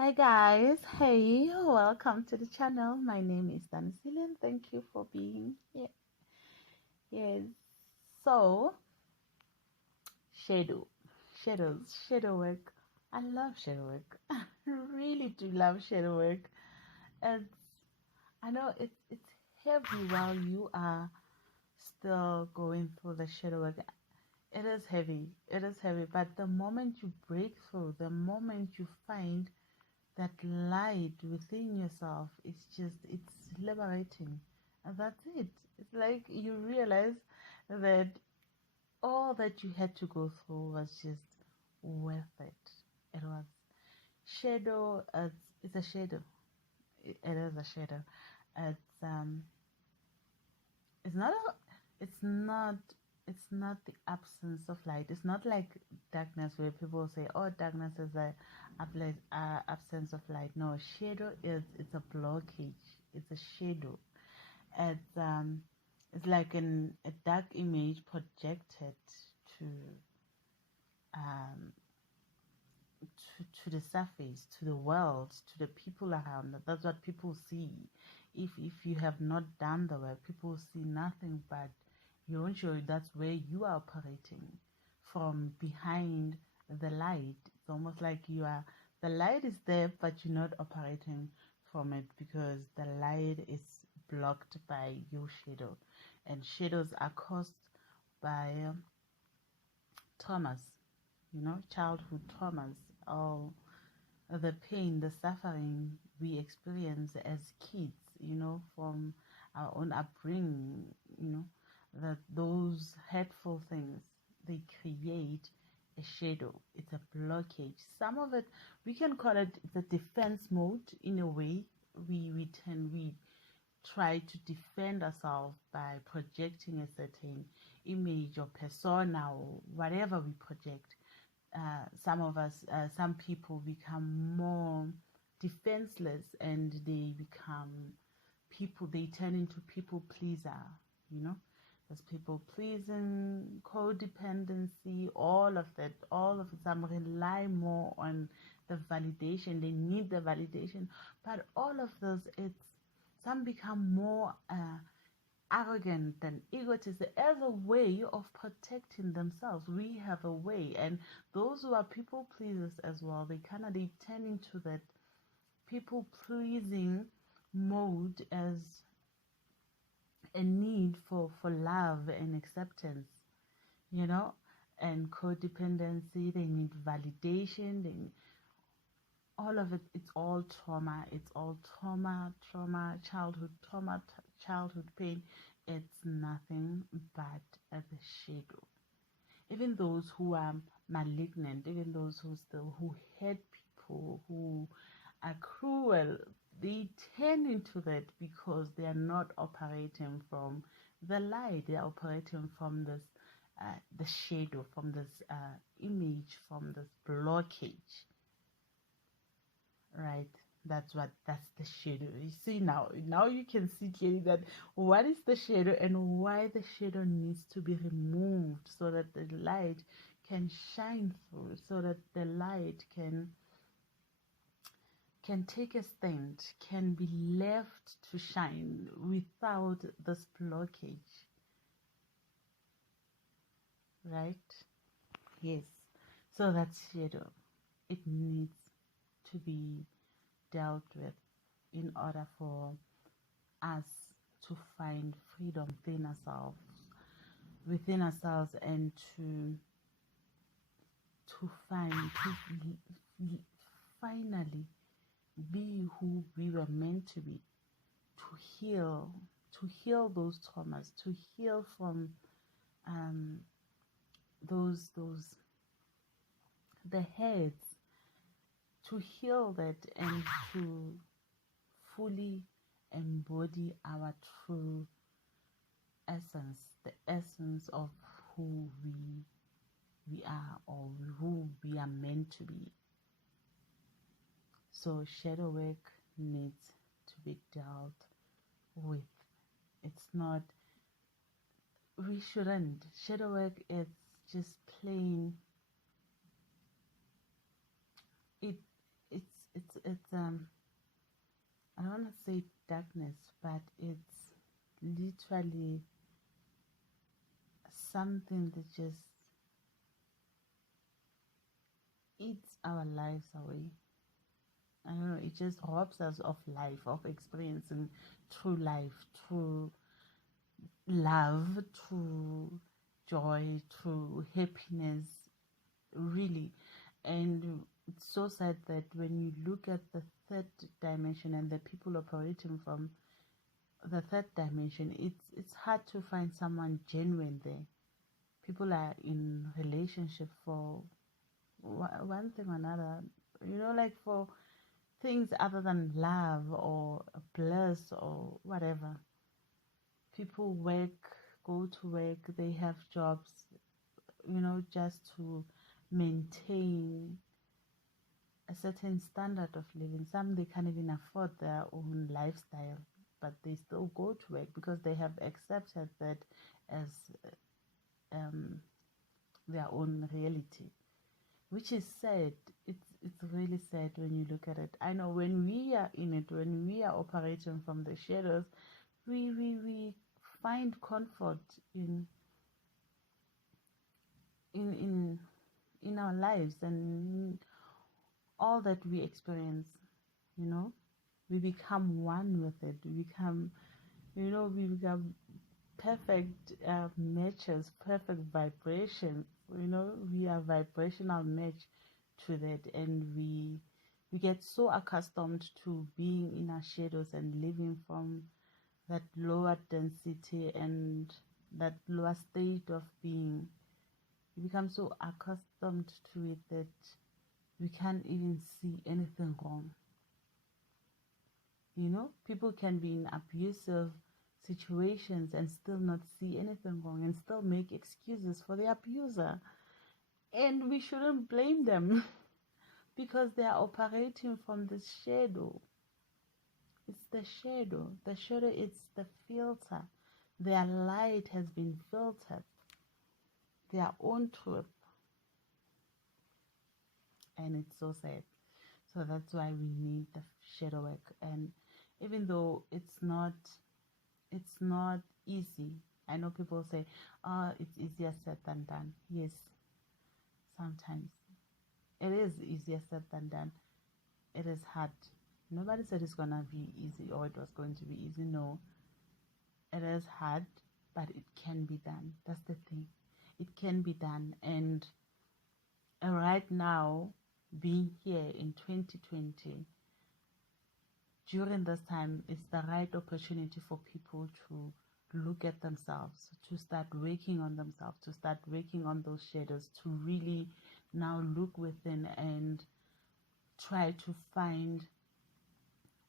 Hi guys, hey, welcome to the channel. My name is Danisile and thank you for being here. Yes, so shadow, shadow work. I love shadow work. I really do love shadow work. It's, I know it's heavy while you are still going through the shadow work. It is heavy. It is heavy. But the moment you break through, the moment you find that light within yourself, it's liberating, and that's it. It's like you realize that all that you had to go through was just worth it. It was shadow. It's a shadow. It is a shadow. It's it's not a, it's not it's not the absence of light. It's not like darkness where people say, oh, darkness is a absence of light. No, shadow is, it's a blockage. It's a shadow. It's like a dark image projected to um to the surface, to the world, to the people around. That's what people see. If you have not done the work, people see nothing but your own show. That's where you are operating from behind the light. It's almost like you are, the light is there, but you're not operating from it because the light is blocked by your shadow, and shadows are caused by traumas, childhood traumas, or the pain, the suffering we experience as kids, from our own upbringing, that those hurtful things, they create a shadow. It's a blockage. Some of it, we can call it the defense mode in a way. We try to defend ourselves by projecting a certain image or persona or whatever we project. Some people become more defenseless, and they turn into people pleaser, you know. There's people pleasing, codependency, all of it. Some rely more on the validation, they need the validation, but all of those, some become more arrogant and egotist as a way of protecting themselves. We have a way, and those who are people pleasers as well, they turn into that people pleasing mode as a need for love and acceptance, you know, and codependency. They need validation. All of it. It's all trauma. It's all childhood pain. It's nothing but a shadow. Even those who are malignant, even those who hate people, who are cruel, they turn into that because they are not operating from the light. They are operating from this the shadow, from this image, from this blockage, right? That's the shadow. You see, now you can see clearly that what is the shadow and why the shadow needs to be removed, so that the light can shine through, so that the light can take a stand, can be left to shine without this blockage, right? Yes. So that shadow, it needs to be dealt with in order for us to find freedom within ourselves, and to find finally be who we were meant to be, to heal those traumas, to heal from um, those the heads, to heal that, and to fully embody our true essence, the essence of who we are, or who we are meant to be. So shadow work needs to be dealt with. It's not, we shouldn't. Shadow work is just plain, it I don't want to say darkness, but it's literally something that just eats our lives away. I don't know, it just robs us of life, of experiencing true life, true love, true joy, true happiness, really. And it's so sad that when you look at the third dimension and the people operating from the third dimension, it's hard to find someone genuine there. People are in relationship for one thing or another, like for things other than love or bliss or whatever. People work, go to work, they have jobs, just to maintain a certain standard of living. Some, they can't even afford their own lifestyle, but they still go to work because they have accepted that as their own reality, which is sad. It's really sad when you look at it. I know when we are in it, when we are operating from the shadows, we find comfort in our lives and all that we experience. We become one with it. We become perfect matches, perfect vibration. We are vibrational match to that, and we get so accustomed to being in our shadows and living from that lower density and that lower state of being. We become so accustomed to it that we can't even see anything wrong. People can be in abusive situations and still not see anything wrong and still make excuses for the abuser. And we shouldn't blame them because they are operating from the shadow. It's the shadow. The shadow, it's the filter. Their light has been filtered. Their own truth. And it's so sad. So that's why we need the shadow work. And even though it's not easy. I know people say, oh, it's easier said than done. Yes, sometimes it is easier said than done. It is hard. Nobody said it's gonna be easy or it was going to be easy. No, it is hard, but it can be done. That's the thing. It can be done. And right now, being here in 2020, during this time, it's the right opportunity for people to look at themselves, to start working on themselves, to start working on those shadows, to really now look within and try to find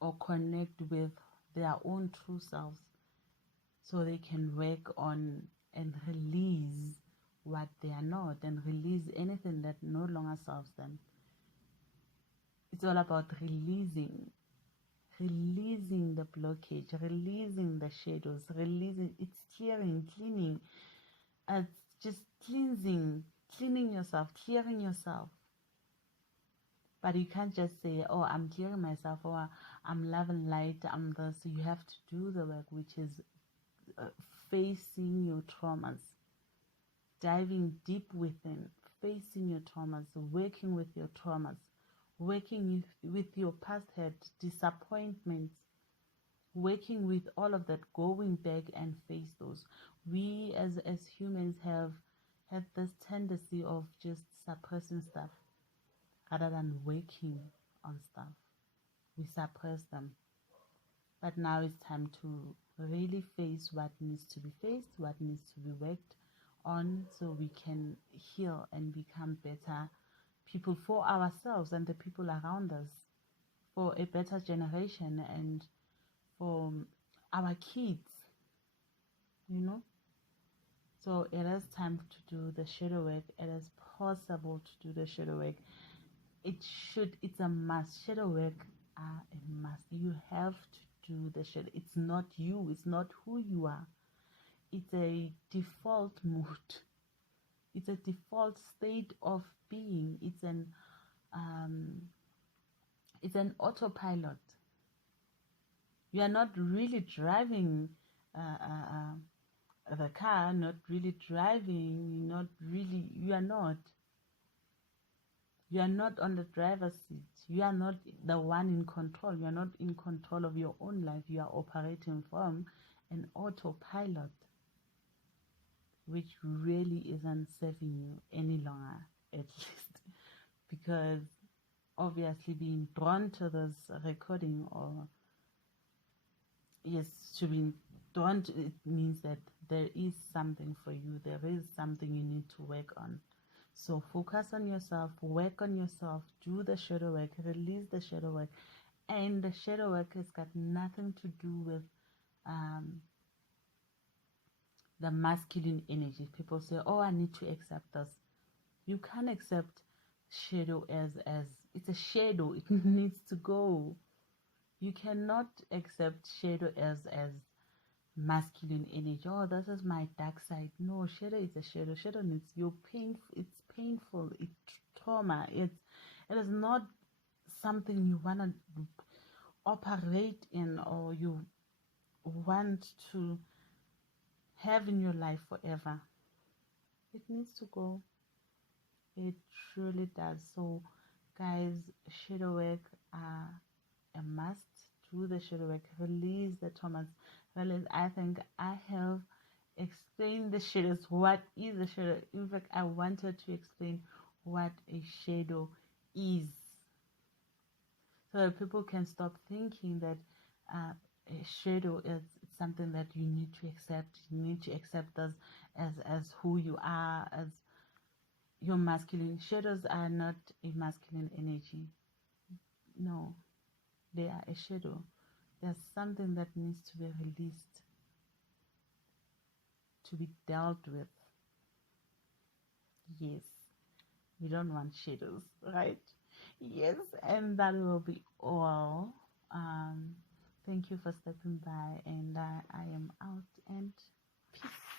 or connect with their own true selves so they can work on and release what they are not and release anything that no longer serves them. It's all about releasing the blockage, releasing the shadows, it's cleaning, just cleaning yourself, clearing yourself. But you can't just say, oh, I'm clearing myself, or I'm love and light, I'm this. You have to do the work, which is facing your traumas, diving deep within, facing your traumas, working with your traumas, working with your past hurt, disappointments, working with all of that, going back and face those. We as humans have this tendency of just suppressing stuff rather than working on stuff. We suppress them. But now it's time to really face what needs to be faced, what needs to be worked on, so we can heal and become better people for ourselves and the people around us, for a better generation and for our kids, So it is time to do the shadow work. It is possible to do the shadow work. It's a must. Shadow work are a must. You have to do the shadow. It's not you. It's not who you are. It's a default mood. It's a default state of being. It's It's an autopilot. You are not really driving the car, not really driving, you are not. You are not on the driver's seat. You are not the one in control. You are not in control of your own life. You are operating from an autopilot, which really isn't serving you any longer, at least. Because obviously being drawn to this recording, or yes, to be drawn to it, means that there is something for you. There is something you need to work on. So focus on yourself, work on yourself, do the shadow work, release the shadow work. And the shadow work has got nothing to do with the masculine energy. People say, oh, I need to accept this. You can't accept shadow as it's a shadow. It needs to go. You cannot accept shadow as masculine energy. Oh, this is my dark side. No, shadow is a shadow. Shadow needs your pain. It's painful. It's trauma. It is not something you want to operate in, or you want to have in your life forever. It needs to go. It truly does. So guys, shadow work are a must. Do the shadow work, release the traumas. Release. I think I have explained the shadows. What is a shadow? In fact, I wanted to explain what a shadow is, so that people can stop thinking that a shadow is something that you need to accept. You need to accept as who you are, as your masculine. Shadows are not a masculine energy. No, they are a shadow. There's something that needs to be released, to be dealt with. Yes, we don't want shadows, right? Yes, and that will be all. Thank you for stepping by, and I am out, and peace.